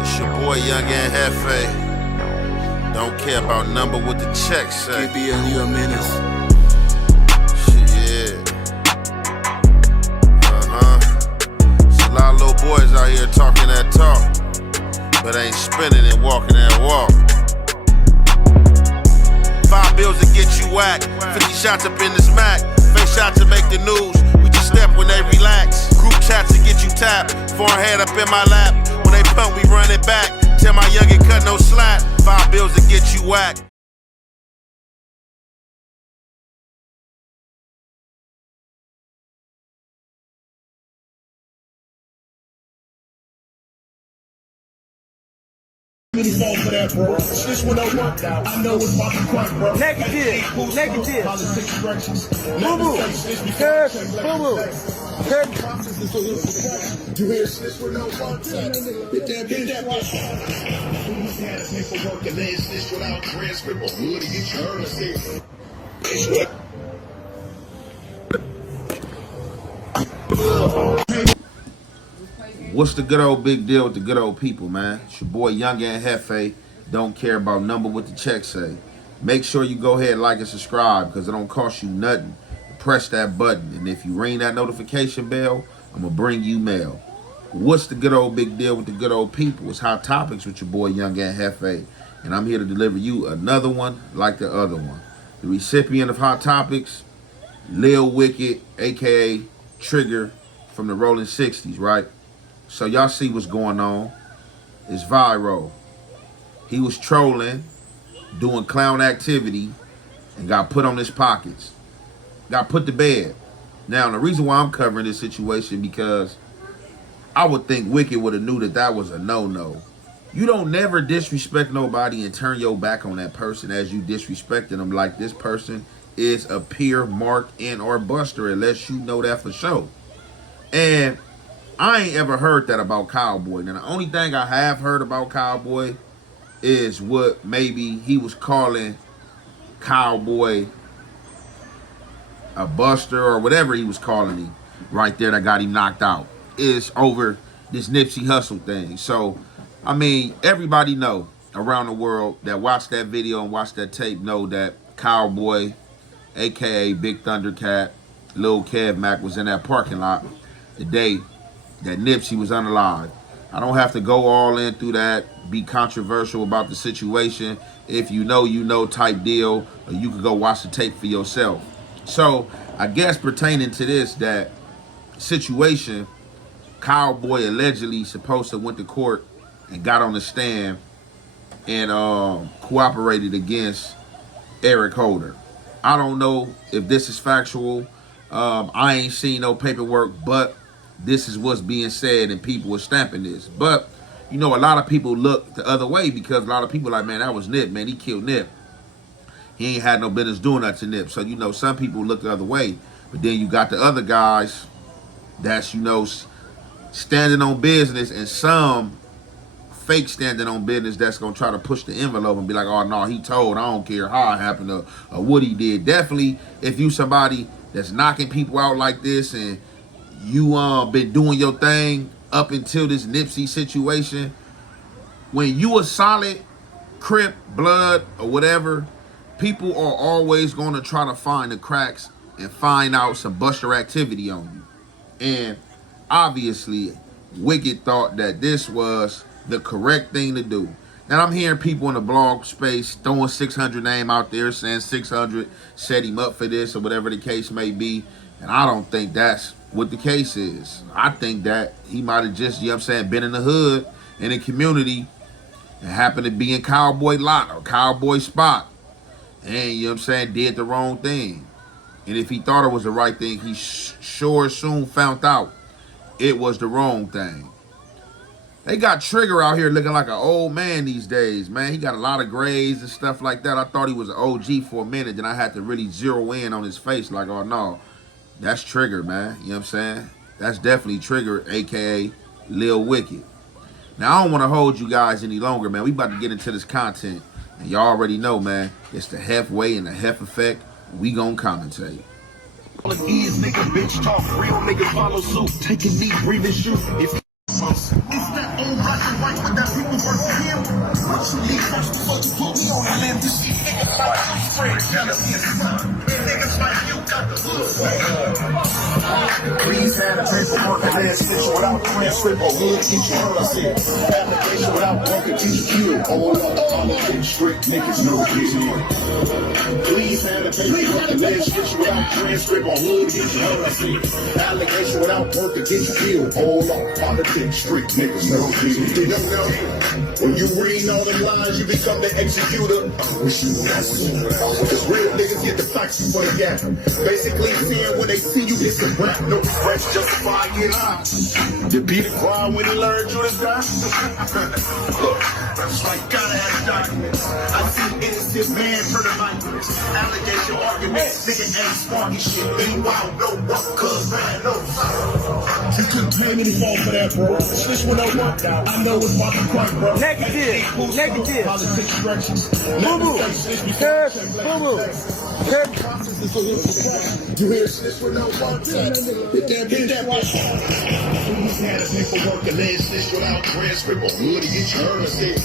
It's your boy Young and Hefe. Don't care about number what the check say. KBL, you a menace. Yeah. It's a lot of little boys out here talking that talk, but ain't spinning and walking that walk. 5 bills to get you whacked, 50 shots up in this Mac, face shots to make the news, we just step when they relax, group chats to get you tapped, forehead up in my lap, when they pump we run it back, tell my youngin' cut no slack, 5 bills to get you whacked. For that, bro. This one don't work out. I know it's about to crack, bro. Negative. Boo-boo. Curve. Boo-boo. You hear this one don't work out. Hit that one. Who's had a paperwork and then snitch without transcript or wood to get your earnest. What's the good old big deal with the good old people, man? It's your boy Young and Hefe. Don't care about number what the check say. Make sure you go ahead, like and subscribe, because it don't cost you nothing. Press that button, and if you ring that notification bell, I'm gonna bring you mail. What's the good old big deal with the good old people? It's Hot Topics with your boy Young and Hefe, and I'm here to deliver you another one like the other one. The recipient of Hot Topics, Lil Wicked, a.k.a. Trigger from the Rolling 60s, right? So y'all see what's going on. It's viral. He was trolling, doing clown activity, and got put on his pockets. Got put to bed. Now, the reason why I'm covering this situation, because I would think Wicked would have knew that that was a no-no. You don't never disrespect nobody and turn your back on that person as you disrespecting them, like this person is a peer, mark, and or buster, unless you know that for sure. And I ain't ever heard that about Cowboy. Now, the only thing I have heard about Cowboy is what maybe he was calling Cowboy a buster or whatever he was calling him right there that got him knocked out. Is over this Nipsey Hussle thing. So, I mean, everybody know around the world that watched that video and watched that tape know that Cowboy, a.k.a. Big Thundercat, Lil Kev Mac was in that parking lot the day that Nipsey was unalive. I don't have to go all in through that, be controversial about the situation. If you know type deal, or you could go watch the tape for yourself. So, I guess pertaining to this, that situation, Cowboy allegedly supposed to went to court and got on the stand and cooperated against Eric Holder. I don't know if this is factual. I ain't seen no paperwork, but this is what's being said and people are stamping this. But, you know, a lot of people look the other way because a lot of people are like, man, that was Nip, man. He killed Nip. He ain't had no business doing that to Nip. So, you know, some people look the other way. But then you got the other guys that's, you know, standing on business, and some fake standing on business that's going to try to push the envelope and be like, oh, no, he told. I don't care how it happened or what he did. Definitely, if you somebody that's knocking people out like this and you been doing your thing up until this Nipsey situation, when you a solid Crip, Blood, or whatever, people are always going to try to find the cracks and find out some buster activity on you. And obviously, Wicked thought that this was the correct thing to do. Now, I'm hearing people in the blog space throwing 600 name out there, saying 600 set him up for this or whatever the case may be. And I don't think that's what the case is. I think that he might have just, you know what I'm saying, been in the hood, in the community, and happened to be in Cowboy lot or Cowboy spot. And, you know what I'm saying, did the wrong thing. And if he thought it was the right thing, he sure soon found out it was the wrong thing. They got Trigger out here looking like an old man these days, man. He got a lot of grays and stuff like that. I thought he was an OG for a minute, then I had to really zero in on his face like, oh, no. That's Trigger, man. You know what I'm saying? That's definitely Trigger, a.k.a. Lil Wicked. Now, I don't want to hold you guys any longer, man. We about to get into this content. And y'all already know, man, it's the Hef way and the Hef effect. We gonna commentate. All it is, nigga, bitch talk. Real niggas follow suit. Take a knee, breathe and shoot. If it's that old black and white, but that people work for him. What you need first before you put me on the limb? This shit niggas like you, friends, jealousy and son. And niggas like you got the hood. Please have the paperwork and then stitch without transcript or hood teach you heard I said. Application without work and teach you. All up, politics, strict niggas know deal. Please have the paperwork and then stitch without transcript or hood teach you heard I said. Application without work and teach you. All up, politics. Street niggas know Jesus. You don't know. When you read all the lines, you become the executor. Wish you knew. Because real niggas get the facts before they get them. Basically saying when they see you, it's a rap. No regrets, justify it out. Did Peter cry when he learned you this guy? Look, it's like gotta have documents. I see innocent man for the migrants. Allegation arguments, nigga ain't sparky shit. Meanwhile, no work, cause man, no you couldn't pay me to fall for that, bro. This one don't work out. I know it's about to crack, bro. Negative. Negative. Politics directions. Boo-boo. Boo-boo. You hear this with no one touch. Hit that bitch. Who's had a paperwork and then snitch without transcript or would he get you heard? I said.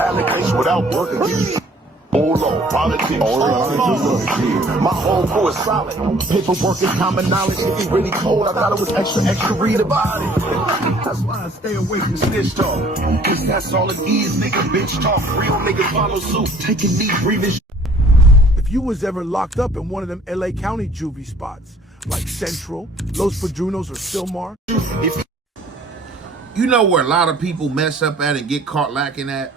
Allegation without working. Hold on, politics. My whole crew is solid. Paperwork is common knowledge. If you really cold, I thought it was extra. Read about it. That's why I stay away from snitch talk. Cause that's all it is, nigga. Bitch talk. Real niggas follow suit. Take a knee, breathe and If you was ever locked up in one of them LA County juvie spots, like Central, Los Padrinos, or Silmar, You know where a lot of people mess up at and get caught lacking at?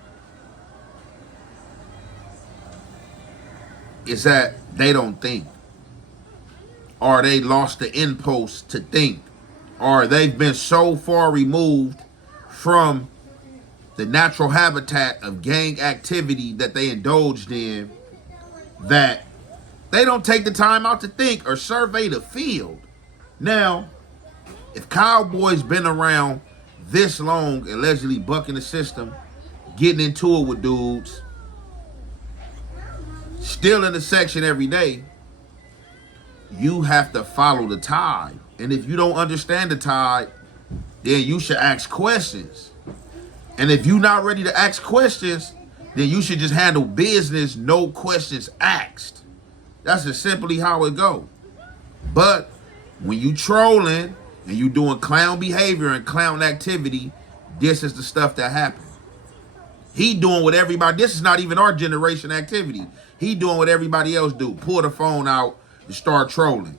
Is that they don't think. Or they lost the impulse to think. Or they've been so far removed from the natural habitat of gang activity that they indulged in that they don't take the time out to think or survey the field. Now, if Cowboy's been around this long, allegedly bucking the system, getting into it with dudes, still in the section every day, you have to follow the tide. And if you don't understand the tide, then you should ask questions. And if you're not ready to ask questions, then you should just handle business, no questions asked. That's just simply how it go. But when you trolling and you doing clown behavior and clown activity, this is the stuff that happens. He doing what everybody, this is not even our generation activity. He doing what everybody else do. Pull the phone out and start trolling.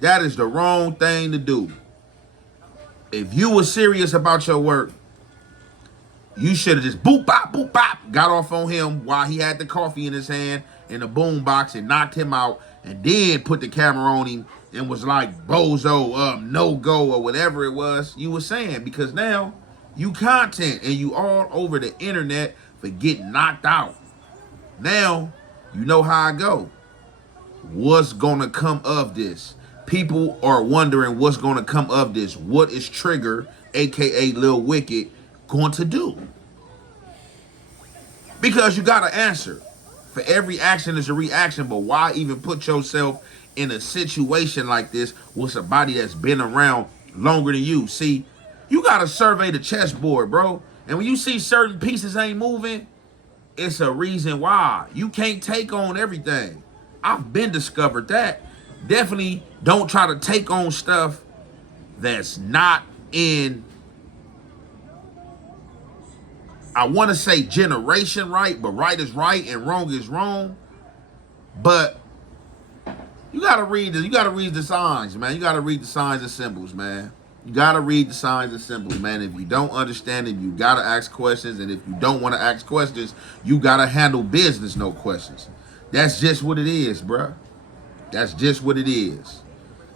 That is the wrong thing to do. If you were serious about your work, you should have just boop, bop, got off on him while he had the coffee in his hand in the boom box and knocked him out, and then put the camera on him and was like, bozo, no go, or whatever it was you were saying, because now you content and you all over the internet for getting knocked out. Now, you know how I go. What's gonna come of this? People are wondering what's gonna come of this. What is Trigger, a.k.a. Lil Wicked, going to do? Because you gotta answer. For every action is a reaction, but why even put yourself in a situation like this with somebody that's been around longer than you? See, you gotta survey the chessboard, bro. And when you see certain pieces ain't moving, it's a reason why. You can't take on everything. I've been discovered that. Definitely don't try to take on stuff that's not in, I want to say generation right, but right is right and wrong is wrong. But you gotta read this. You gotta read the signs, man. You gotta read the signs and symbols, man. You gotta read the signs and symbols, man. If you don't understand it, you gotta ask questions. And if you don't want to ask questions, you gotta handle business, no questions. That's just what it is, bruh. That's just what it is.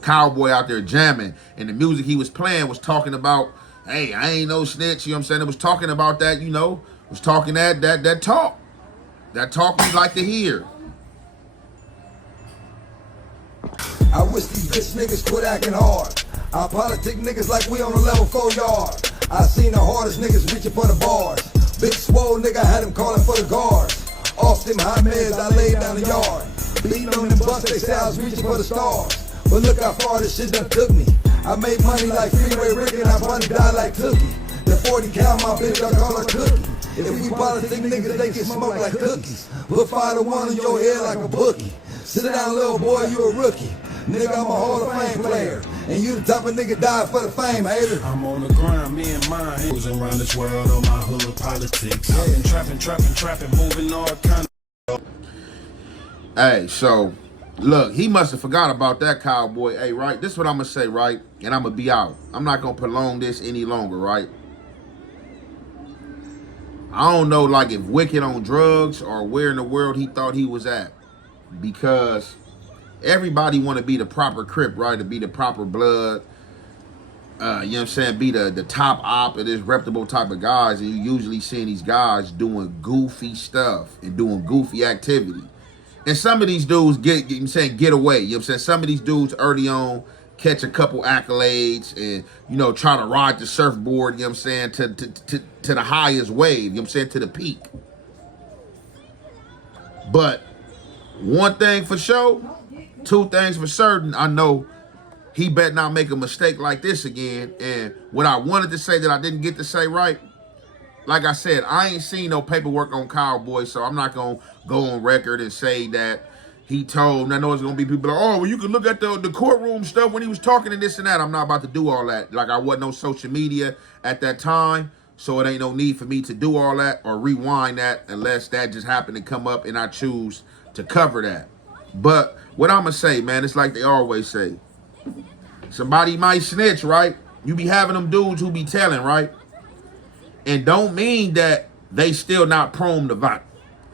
Cowboy out there jamming, and the music he was playing was talking about, hey, I ain't no snitch, you know what I'm saying? It was talking about that, you know, it was talking that talk. That talk we like to hear. I wish these bitch niggas quit acting hard. I politic niggas like we on a level 4 yard. I seen the hardest niggas reaching for the bars. Big swole nigga had him calling for the guards. Off them high meds, I laid down the yard. Beating on them busts, they say I was reaching for the stars. But look how far this shit done took me. I made money like Freeway Rick and I probably died like Tookie. The 40 cal, my bitch, I call her Cookie. If we politic niggas, they can smoke like cookies. Put 5 to 1 on your head like a bookie. Sit down, little boy, you a rookie. Nigga, I'm a Hall of Fame player. And you the type of nigga die for the fame, hater. I'm on the grind, me and mine. Who's around this world on my hood politics. I've been trapping, moving all kind of. Hey, so look, he must have forgot about that cowboy. Hey, right? This is what I'm gonna say, right? And I'm gonna be out. I'm not gonna prolong this any longer, right? I don't know, like, if Wicked on drugs or where in the world he thought he was at, because everybody want to be the proper Crip, right? To be the proper blood. You know what I'm saying? Be the top op of this reputable type of guys, and you usually seeing these guys doing goofy stuff and doing goofy activity. And some of these dudes get away. You know what I'm saying? Some of these dudes early on catch a couple accolades and, you know, try to ride the surfboard, you know what I'm saying, to the highest wave, you know what I'm saying, to the peak. But one thing for sure, 2 things for certain, I know he better not make a mistake like this again. And what I wanted to say that I didn't get to say right, like I said, I ain't seen no paperwork on Cowboy, so I'm not going to go on record and say that he told, and I know it's going to be people like, oh, well, you can look at the courtroom stuff when he was talking and this and that. I'm not about to do all that. Like, I wasn't on social media at that time, so it ain't no need for me to do all that or rewind that unless that just happened to come up and I choose to cover that. But what I'm going to say, man, it's like they always say. Somebody might snitch, right? You be having them dudes who be telling, right? And don't mean that they still not prone to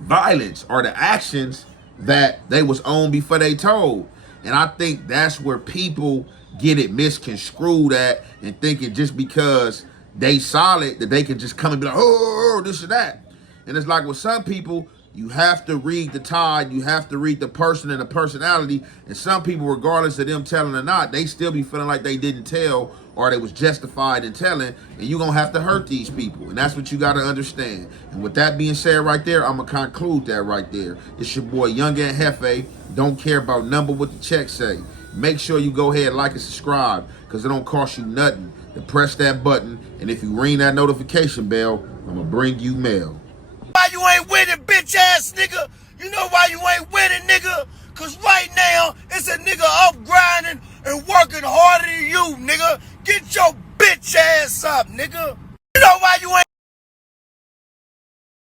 violence or the actions that they was on before they told. And I think that's where people get it misconstrued at and thinking just because they solid that they can just come and be like, oh, this or that. And it's like with some people, you have to read the tide, you have to read the person and the personality. And some people, regardless of them telling or not, they still be feeling like they didn't tell or they was justified in telling, and you're going to have to hurt these people. And that's what you got to understand. And with that being said right there, I'm going to conclude that right there. It's your boy, Young and Hefe. Don't care about number what the check say. Make sure you go ahead, like and subscribe, because it don't cost you nothing to press that button. And if you ring that notification bell, I'm going to bring you mail. Why you ain't winning, bitch ass nigga? You know why you ain't winning, nigga? Cause right now, it's a nigga up grinding and working harder than you, nigga. Get your bitch ass up, nigga. You know why you ain't